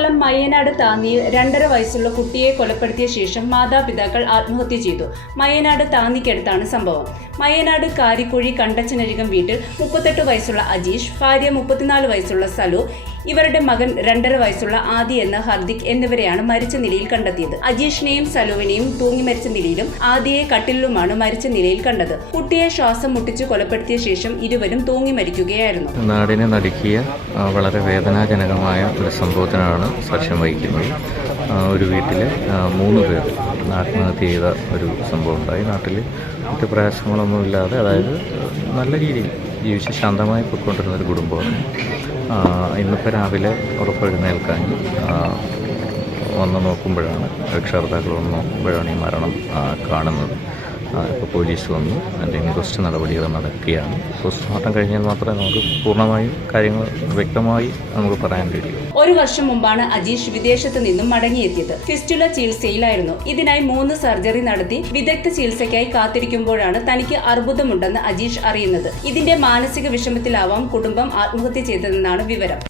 കൊല്ലം മയ്യനാട് താന്നിയിൽ 2.5 വയസ്സുള്ള കുട്ടിയെ കൊലപ്പെടുത്തിയ ശേഷം മാതാപിതാക്കൾ ആത്മഹത്യ ചെയ്തു. മയ്യനാട് താന്നിക്കടുത്താണ് സംഭവം. മയ്യനാട് കാരിക്കുഴി കണ്ടച്ചനരികം വീട്ടിൽ 38 വയസ്സുള്ള അജീഷ്, ഭാര്യ 34 വയസ്സുള്ള സലു, ഇവരുടെ മകൻ 2.5 വയസ്സുള്ള ആദി എന്ന ഹർദിക് എന്നിവരെയാണ് മരിച്ച നിലയിൽ കണ്ടെത്തിയത്. അജീഷിനെയും സലുവിനെയും തൂങ്ങി മരിച്ച നിലയിലും ആദിയെ കട്ടിലിലുമാണ് മരിച്ച നിലയിൽ കണ്ടത്. കുട്ടിയെ ശ്വാസം മുട്ടിച്ച് കൊലപ്പെടുത്തിയ ശേഷം ഇരുവരും തൂങ്ങി മരിക്കുകയായിരുന്നു. നാടിനെ നടുക്കിയ വളരെ വേദനാജനകമായ ഒരു സംഭവത്തിനാണ് സാക്ഷ്യം വഹിക്കുന്നത്. ഒരു വീട്ടിലെ 3 പേർ ആത്മഹത്യ ചെയ്ത ഒരു സംഭവം ഉണ്ടായി. നാട്ടിൽ മറ്റ് പ്രയാസങ്ങളൊന്നുമില്ലാതെ, അതായത് നല്ല രീതിയിൽ ജീവിച്ച് ശാന്തമായി പോയിക്കൊണ്ടിരുന്ന ഒരു കുടുംബമാണ്. ഇന്നിപ്പോൾ രാവിലെ ഉറപ്പെഴുന്നേൽക്കാൻ വന്ന് നോക്കുമ്പോഴാണ്, രക്ഷകർത്താക്കൾ വന്ന് നോക്കുമ്പോഴാണ് ഈ മരണം കാണുന്നത്. ഇപ്പോൾ പോലീസ് വന്നു, അതിൻ്റെ ഇൻക്വസ്റ്റ് നടപടികൾ നടക്കുകയാണ്. പോസ്റ്റ്മോർട്ടം കഴിഞ്ഞാൽ മാത്രമേ നമുക്ക് പൂർണ്ണമായും കാര്യങ്ങൾ വ്യക്തമായി നമുക്ക് പറയാൻ കഴിയൂ. 1 വർഷം മുമ്പാണ് അജീഷ് വിദേശത്ത് നിന്നും മടങ്ങിയെത്തിയത്. ഫിസ്റ്റുല ചികിത്സയിലായിരുന്നു. ഇതിനായി 3 സർജറി നടത്തി വിദഗ്ധ ചികിത്സയ്ക്കായി കാത്തിരിക്കുമ്പോഴാണ് തനിക്ക് അർബുദമുണ്ടെന്ന് അജീഷ് അറിയുന്നത്. ഇതിന്റെ മാനസിക വിഷമത്തിലാവാം കുടുംബം ആത്മഹത്യ ചെയ്തതെന്നാണ് വിവരം.